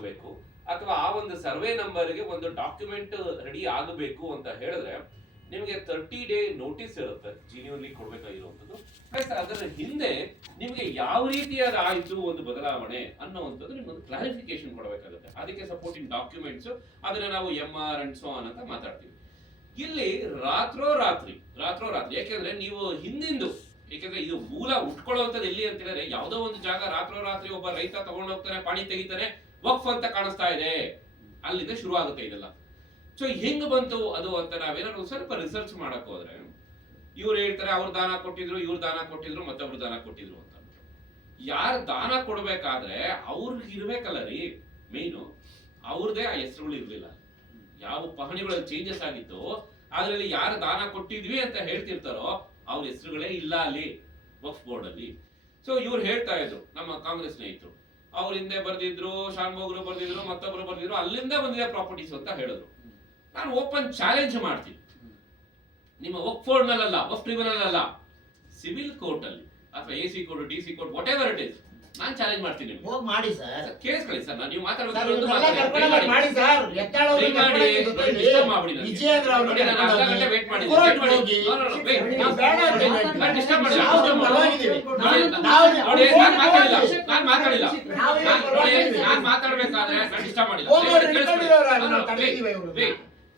ಆಗಬೇಕು ಅಥವಾ ಆ ಒಂದು ಸರ್ವೆ ನಂಬರ್ಗೆ ಒಂದು ಡಾಕ್ಯುಮೆಂಟ್ ರೆಡಿ ಆಗಬೇಕು ಅಂತ ಹೇಳಿದ್ರೆ ನಿಮಗೆ 30 ಡೇ ನೋಟಿಸ್ ಇರುತ್ತೆ ಜಿನ್ಯೂನ್ಲಿ ಕೊಡ್ಬೇಕಾಗಿರುವಂಥದ್ದು. ಪ್ಲಸ್ ಅದರ ಹಿಂದೆ ನಿಮಗೆ ಯಾವ ರೀತಿಯಾದ ಆಯ್ತು ಒಂದು ಬದಲಾವಣೆ ಅನ್ನುವಂಥದ್ದು ನಿಮ್ಗೊಂದು ಕ್ಲಾರಿಫಿಕೇಶನ್ ಕೊಡಬೇಕಾಗುತ್ತೆ. ಅದಕ್ಕೆ ಸಪೋರ್ಟಿಂಗ್ ಡಾಕ್ಯುಮೆಂಟ್ಸ್ ಅದನ್ನ ನಾವು MR ಅಂಡ್ ಸೋ ಆನ್ ಅಂತ ಮಾತಾಡ್ತೀವಿ. ಇಲ್ಲಿ ರಾತ್ರೋರಾತ್ರಿ ಯಾಕೆಂದ್ರೆ ನೀವು ಹಿಂದಿಂದು, ಯಾಕೆಂದ್ರೆ ಇದು ಮೂಲ ಉಟ್ಕೊಳ್ಳುವಂಥದ್ದು ಎಲ್ಲಿ ಅಂತ ಹೇಳಿದ್ರೆ ಯಾವುದೋ ಒಂದು ಜಾಗ ರಾತ್ರೋರಾತ್ರಿ ಒಬ್ಬ ರೈತ ತಗೊಂಡು ಹೋಗ್ತಾನೆ, ಪಾಣಿ ತೆಗಿತಾನೆ, ವಕ್ಫ್ ಅಂತ ಕಾಣಿಸ್ತಾ ಇದೆ, ಅಲ್ಲಿಂದ ಶುರು ಆಗುತ್ತೆ ಇದೆಲ್ಲ. ಸೊ ಹೆಂಗ್ ಬಂತು ಅದು ಅಂತ ನಾವೇನಾದ್ರು ಸ್ವಲ್ಪ ರಿಸರ್ಚ್ ಮಾಡಕ್ ಹೋದ್ರೆ ಇವ್ರು ಹೇಳ್ತಾರೆ ಅವ್ರು ದಾನ ಕೊಟ್ಟಿದ್ರು, ಇವ್ರು ದಾನ ಕೊಟ್ಟಿದ್ರು, ಮತ್ತೊಬ್ರು ದಾನ ಕೊಟ್ಟಿದ್ರು ಅಂತ. ಯಾರು ದಾನ ಕೊಡ್ಬೇಕಾದ್ರೆ ಅವ್ರಿಗೆ ಇರ್ಬೇಕಲ್ಲ ರೀ ಮೇನು, ಅವ್ರದೇ ಆ ಹೆಸರುಗಳು ಇರ್ಲಿಲ್ಲ. ಯಾವ ಪಹಣಿಗಳು ಚೇಂಜಸ್ ಆಗಿತ್ತು ಅದ್ರಲ್ಲಿ ಯಾರು ದಾನ ಕೊಟ್ಟಿದ್ವಿ ಅಂತ ಹೇಳ್ತಿರ್ತಾರೋ ಅವ್ರ ಹೆಸರುಗಳೇ ಇಲ್ಲ ಅಲ್ಲಿ ವಕ್ಫ್ ಬೋರ್ಡ್ ಅಲ್ಲಿ. ಸೊ ಇವ್ರು ಹೇಳ್ತಾ ಇದ್ರು ನಮ್ಮ ಕಾಂಗ್ರೆಸ್ ಸ್ನೇಹಿತರು, ಅವ್ರ ಹಿಂದೆ ಬರ್ದಿದ್ರು, ಶಾನ್ಭೋಗ್ರು ಬರ್ದಿದ್ರು, ಮತ್ತೊಬ್ರು ಬರ್ದಿದ್ರು, ಅಲ್ಲಿಂದ ಬಂದಿದೆ ಪ್ರಾಪರ್ಟೀಸ್ ಅಂತ ಹೇಳಿದ್ರು. ನಾನು ಓಪನ್ ಚಾಲೆಂಜ್ ಮಾಡ್ತೀನಿ, ನಿಮ್ಮ ವಕ್ಫ್ ಬೋರ್ಡ್ ನಲ್ಲ, ವಕ್ಫ್ ಟ್ರಿಬ್ಯುನಲ್ ಅಲ್ಲ, ಸಿವಿಲ್ ಕೋರ್ಟ್ ಅಲ್ಲಿ ಅಥವಾ AC court, DC court, what ever it is, ನಾನು ಚಾಲೆಂಜ್ ಮಾಡ್ತೀನಿ ನಿಮ್ಗೆ. ಹೋಗಿ ಮಾಡಿ ಸರ್, ಕೇಳಿಸ್ಕೊಳ್ಳಿ ಸರ್, ನಾನು ನೀವು ಮಾಡಿ ಸರ್. ವಿಜಯೇಂದ್ರ ಅವರು ಅರ್ಧ ಗಂಟೆ ವೇಟ್ ಮಾಡಿ, ನಾನು ಮಾತಾಡ್ಬೇಕಾದ್ರೆ ನಾನು ಡಿಸ್ಟರ್ಬ್ ಮಾಡಿಲ್ಲ.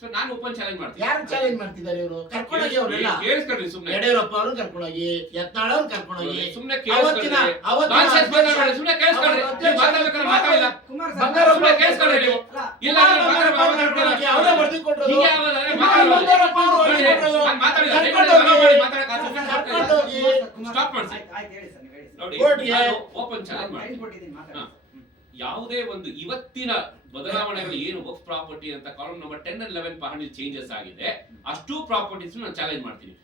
ಸೊ ನಾನು ಓಪನ್ ಚಾಲೆಂಜ್ ಮಾಡ್ತೀನಿ. ಯಾರು ಚಾಲೆಂಜ್ ಮಾಡ್ತಿದ್ದಾರೆ ಇವರು? ಕರ್ಕೊಂಡೋಗಿ ಅವರೆಲ್ಲ ಕೇಳಿಸ್ಕೊಳ್ಳಿ ಸುಮ್ಮನೆ. ಯಡಿಯೂರಪ್ಪ ಅವ್ರನ್ನ ಕರ್ಕೊಂಡೋಗಿ, ಯತ್ನಾಳ್ ಅವ್ರನ್ನ ಕರ್ಕೊಂಡೋಗಿ, ಸುಮ್ಮನೆ ಕೇಳಿಸ್ಕೊಳ್ಳಿ, ಸುಮ್ಮನೆ ಕೇಳಿಸ್ಕೊಳ್ಳಿ. ನೀವು ಮಾತಾಡ್ಬೇಕಾದ್ರೆ ಮಾತಾಡಿಲ್ಲ, ಸುಮ್ಮನೆ ಕೇಳಿಸ್ಕೊಳ್ಳಿ ನೀವು. ಇಲ್ಲ ಅವರೇ ಬರ್ದಿಕೊಟ್ರು. ಸ್ಟಾಪ್ ಮಾಡಿಸಿ ನೋಡಿ. ಓಪನ್ ಚಾಲೆಂಜ್ ಮಾಡಿ. ಯಾವುದೇ ಒಂದು ಇವತ್ತಿನ ಬದಲಾವಣೆಗಳು ಏನು ವಕ್ಫ್ ಪ್ರಾಪರ್ಟಿ ಅಂತ ಕಾಲಮ್ ನಂಬರ್ 10 and 11 ಪಹಣಿ ಚೇಂಜಸ್ ಆಗಿದೆ, ಅಷ್ಟು ಪ್ರಾಪರ್ಟೀಸ್ ನಾನು ಚಾಲೆಂಜ್ ಮಾಡ್ತೀನಿ.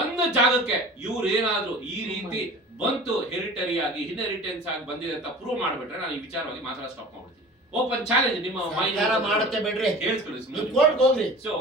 ಒಂದು ಜಾಗಕ್ಕೆ ಇವ್ರು ಏನಾದ್ರು ಈ ರೀತಿ ಬಂತು ಹೆರಿಟರಿ ಆಗಿ, ಇನ್ಹೆರಿಟೆನ್ಸ್ ಆಗಿ ಬಂದಿದೆ ಅಂತ ಪ್ರೂವ್ ಮಾಡ್ಬಿಟ್ರೆ ನಾನು ಈ ವಿಚಾರವಾಗಿ ಮಾತ್ರ ಸ್ಟಾಪ್ ಮಾಡ್ಬಿಡ್ತೀನಿ. ಓಪನ್ ಚಾಲೆಂಜ್ ನಿಮ್ಮ ಮಾಡುತ್ತೆ ಬಿಡ್ರಿ, ಹೇಳ್ಕೊಳ್ಳಿ. ಸೊ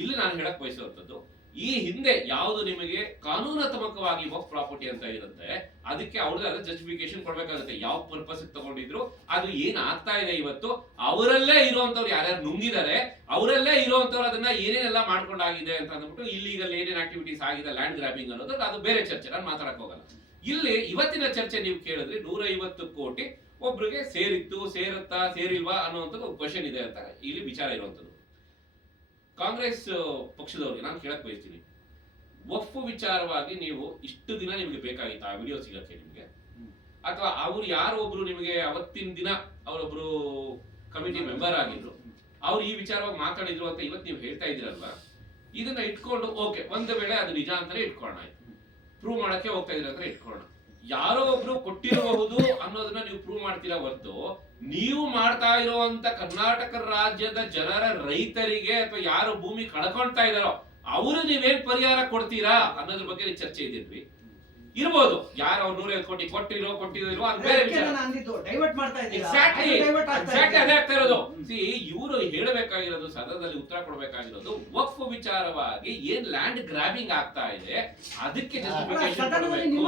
ಇಲ್ಲಿ ನಾನು ಹೇಳಕ್ ಬಯಸುವಂತದ್ದು, ಈ ಹಿಂದೆ ಯಾವುದು ನಿಮಗೆ ಕಾನೂನಾತ್ಮಕವಾಗಿ ವಕ್ಫ್ ಪ್ರಾಪರ್ಟಿ ಅಂತ ಇರುತ್ತೆ ಅದಕ್ಕೆ ಅವ್ರದೇ ಆದ ಜಸ್ಟಿಫಿಕೇಶನ್ ಕೊಡ್ಬೇಕಾಗುತ್ತೆ. ಯಾವ ಪರ್ಪಸ್ ತಗೊಂಡಿದ್ರು, ಅದು ಏನ್ ಆಗ್ತಾ ಇದೆ ಇವತ್ತು, ಅವರಲ್ಲೇ ಇರುವಂತವ್ರು ಯಾರ್ಯಾರು ನುಂಗಿದ್ದಾರೆ, ಅವರಲ್ಲೇ ಇರುವಂತವ್ರು ಅದನ್ನ ಏನೇನೆಲ್ಲ ಮಾಡ್ಕೊಂಡಾಗಿದೆ ಅಂತ ಅಂದ್ಬಿಟ್ಟು ಇಲ್ಲಿಗಲ್ ಏನೇನ್ ಆಕ್ಟಿವಿಟೀಸ್ ಆಗಿದೆ, ಲ್ಯಾಂಡ್ ಗ್ರಾಬಿಂಗ್ ಅನ್ನೋದು ಅದು ಬೇರೆ ಚರ್ಚೆ, ನಾನು ಮಾತಾಡಕ್ ಹೋಗಲ್ಲ. ಇಲ್ಲಿ ಇವತ್ತಿನ ಚರ್ಚೆ ನೀವು ಕೇಳಿದ್ರೆ 150 ಕೋಟಿ ಒಬ್ರಿಗೆ ಸೇರಿತ್ತು, ಸೇರುತ್ತಾ, ಸೇರಿಲ್ವಾ ಅನ್ನುವಂಥದ್ದು ಒಂದು ಕ್ವಶನ್ ಇದೆ ಅಂತ ಇಲ್ಲಿ ವಿಚಾರ ಇರುವಂತದ್ದು. ಕಾಂಗ್ರೆಸ್ ಪಕ್ಷದವರಿಗೆ ನಾನು ಕೇಳಕ್ ಬಯಸ್ತೀನಿ, ವಕ್ಫ್ ವಿಚಾರವಾಗಿ ನೀವು ಇಷ್ಟು ದಿನ ನಿಮಗೆ ಬೇಕಾಗಿತ್ತು ಆ ವಿಡಿಯೋ ಸಿಗಕ್ಕೆ ನಿಮಗೆ, ಅಥವಾ ಅವ್ರು ಯಾರೋ ಒಬ್ರು ನಿಮಗೆ ಅವತ್ತಿನ ದಿನ ಅವರೊಬ್ರು ಕಮಿಟಿ ಮೆಂಬರ್ ಆಗಿದ್ರು, ಅವ್ರು ಈ ವಿಚಾರವಾಗಿ ಮಾತಾಡಿದ್ರು ಅಂತ ಇವತ್ತು ನೀವು ಹೇಳ್ತಾ ಇದ್ದೀರಲ್ವಾ, ಇದನ್ನ ಇಟ್ಕೊಂಡು ಓಕೆ, ಒಂದು ವೇಳೆ ಅದು ನಿಜ ಅಂತಾನೆ ಇಟ್ಕೊಳ್ಳೋಣ, ಪ್ರೂವ್ ಮಾಡಕ್ಕೆ ಹೋಗ್ತಾ ಇದ್ರ ಅಂತ ಇಟ್ಕೊಳ್ಳೋಣ. ಯಾರೋ ಒಬ್ರು ಕೊಟ್ಟಿರಬಹುದು ಅನ್ನೋದನ್ನ ನೀವು ಪ್ರೂವ್ ಮಾಡ್ತೀರಾ ಹೊರತು, ನೀವು ಮಾಡ್ತಾ ಇರುವಂತ ಕರ್ನಾಟಕ ರಾಜ್ಯದ ಜನರ ರೈತರಿಗೆ ಅಥವಾ ಯಾರು ಭೂಮಿ ಕಳ್ಕೊಳ್ತಾ ಇದಾರೋ ಅವರು ನೀವೇನ್ ಪರಿಹಾರ ಕೊಡ್ತೀರಾ ಅನ್ನೋದ್ರ ಬಗ್ಗೆ ಚರ್ಚೆ ಇದಿರ್ವಿ ಇರ್ಬೋದು. ಯಾರು ಅವ್ರು 150 ಕೋಟಿ ಕೊಟ್ಟಿರೋ ಅದು ಬೇರೆ ವಿಚಾರ. ಎಕ್ಸಾಕ್ಟ್ಲಿ ಅದೇ ಆಗ್ತಾ ಇರೋದು. ಇವರು ಹೇಳಬೇಕಾಗಿರೋದು, ಸದನದಲ್ಲಿ ಉತ್ತರ ಕೊಡಬೇಕಾಗಿರೋದು, ವಕ್ಫ್ ವಿಚಾರವಾಗಿ ಏನ್ ಲ್ಯಾಂಡ್ ಗ್ರಾಬಿಂಗ್ ಆಗ್ತಾ ಇದೆ ಅದಕ್ಕೆ ಜಸ್ಟಿಫಿಕೇಶನ್ ಕೊಡಬೇಕು.